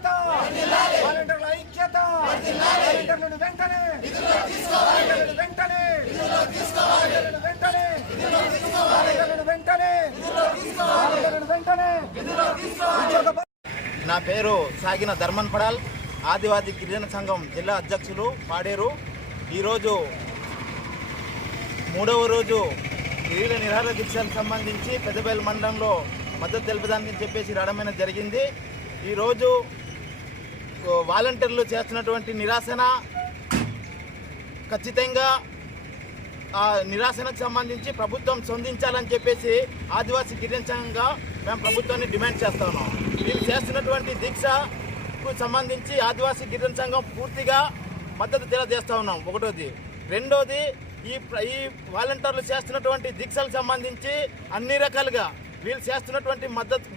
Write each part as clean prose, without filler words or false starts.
ఐక్యత వాలంటీర్ల ఐక్యత వాలంటీర్లను వెంటనే నా పేరు సాగిన ధర్మన్ పడాల్, ఆదివాసీ గిరిజన సంఘం జిల్లా అధ్యక్షులు పాడేరు. ఈరోజు 3వ రోజు గిరిజన నిరాహార దీక్షలకు సంబంధించి పెద్దబయలు మండలంలో మద్దతు తెలుపడానికి చెప్పేసి రావడం జరిగింది. ఈరోజు వాలంటీర్లు చేస్తున్నటువంటి నిరాశన ఖచ్చితంగా ఆ నిరాశనకు సంబంధించి ప్రభుత్వం స్పందించాలని చెప్పేసి ఆదివాసీ గిరిజన సంఘంగా మేము ప్రభుత్వాన్ని డిమాండ్ చేస్తా ఉన్నాం. వీళ్ళు చేస్తున్నటువంటి దీక్షకు సంబంధించి ఆదివాసీ గిరిజన సంఘం పూర్తిగా మద్దతు తెలియజేస్తూ ఉన్నాం. ఒకటోది. రెండోది, ఈ వాలంటీర్లు చేస్తున్నటువంటి దీక్షలకు సంబంధించి అన్ని రకాలుగా వీళ్ళు చేస్తున్నటువంటి మద్దతు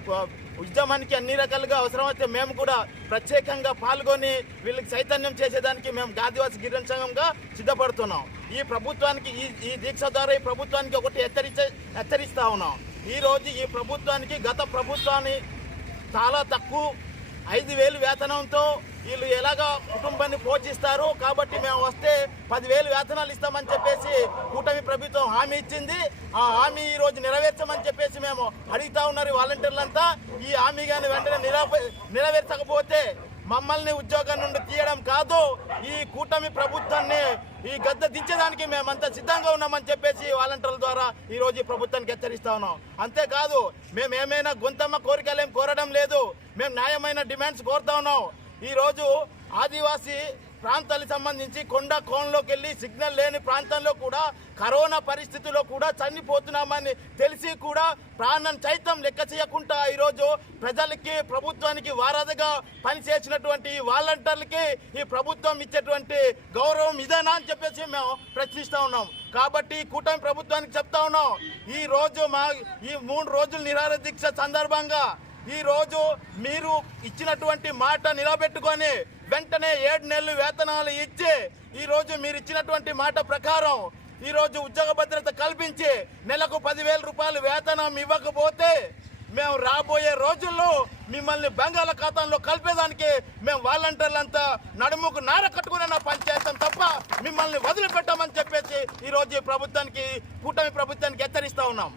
ఉద్యమానికి అన్ని రకాలుగా అవసరమైతే మేము కూడా ప్రత్యేకంగా పాల్గొని వీళ్ళకి చైతన్యం చేసేదానికి మేము ఆదివాసీ గిరిజన సంఘంగా సిద్ధపడుతున్నాం. ఈ ప్రభుత్వానికి ఈ దీక్ష ద్వారా ఈ ప్రభుత్వానికి ఒకటి హెచ్చరిస్తా ఉన్నాం. ఈరోజు ఈ ప్రభుత్వానికి గత ప్రభుత్వాన్ని చాలా తక్కువ 5,000 వేతనంతో వీళ్ళు ఎలాగా కుటుంబాన్ని పోషిస్తారు, కాబట్టి మేము వస్తే 10,000 వేతనాలు ఇస్తామని చెప్పేసి కూటమి ప్రభుత్వం హామీ ఇచ్చింది. ఆ హామీ ఈరోజు నెరవేర్చమని చెప్పేసి మేము అడుగుతా ఉన్నారు వాలంటీర్లంతా. ఈ హామీ కానీ వెంటనే నెరవేర్చకపోతే మమ్మల్ని ఉద్యోగం నుండి తీయడం కాదు, ఈ కూటమి ప్రభుత్వాన్ని ఈ గద్దె దించడానికి మేమంతా సిద్ధంగా ఉన్నామని చెప్పేసి వాలంటీర్ల ద్వారా ఈరోజు ఈ ప్రభుత్వానికి హెచ్చరిస్తా ఉన్నాం. అంతేకాదు, మేము ఏమైనా గొంతమ్మ కోరికలేం కోరడం లేదు, మేము న్యాయమైన డిమాండ్స్ కోరుతా ఉన్నాం. ఈరోజు ఆదివాసీ ప్రాంతాలకు సంబంధించి కొండ కోణంలోకి వెళ్ళి సిగ్నల్ లేని ప్రాంతంలో కూడా కరోనా పరిస్థితుల్లో కూడా చనిపోతున్నామని తెలిసి కూడా ప్రాణం సైతం లెక్క చేయకుండా ఈరోజు ప్రజలకి ప్రభుత్వానికి వారధిగా పనిచేసినటువంటి వాలంటీర్లకి ఈ ప్రభుత్వం ఇచ్చేటువంటి గౌరవం ఇదేనా అని చెప్పేసి మేము ప్రశ్నిస్తూ ఉన్నాం. కాబట్టి కూటమి ప్రభుత్వానికి చెప్తా ఉన్నాం, ఈ 3 రోజుల నిరాహార దీక్ష సందర్భంగా ఈరోజు మీరు ఇచ్చినటువంటి మాట నిలబెట్టుకొని వెంటనే 7 నెలలు వేతనాలు ఇచ్చి ఈరోజు మీరు ఇచ్చినటువంటి మాట ప్రకారం ఈరోజు ఉద్యోగ భద్రత కల్పించి నెలకు 10,000 రూపాయలు వేతనం ఇవ్వకపోతే మేము రాబోయే రోజుల్లో మిమ్మల్ని బంగాళాఖాతంలో కలిపేదానికి మేము వాలంటీర్లంతా నడుముకు నార కట్టుకునే పనిచేస్తాం తప్ప మిమ్మల్ని వదిలిపెట్టామని చెప్పేసి ఈరోజు ప్రభుత్వానికి కూటమి ప్రభుత్వానికి హెచ్చరిస్తా ఉన్నాం.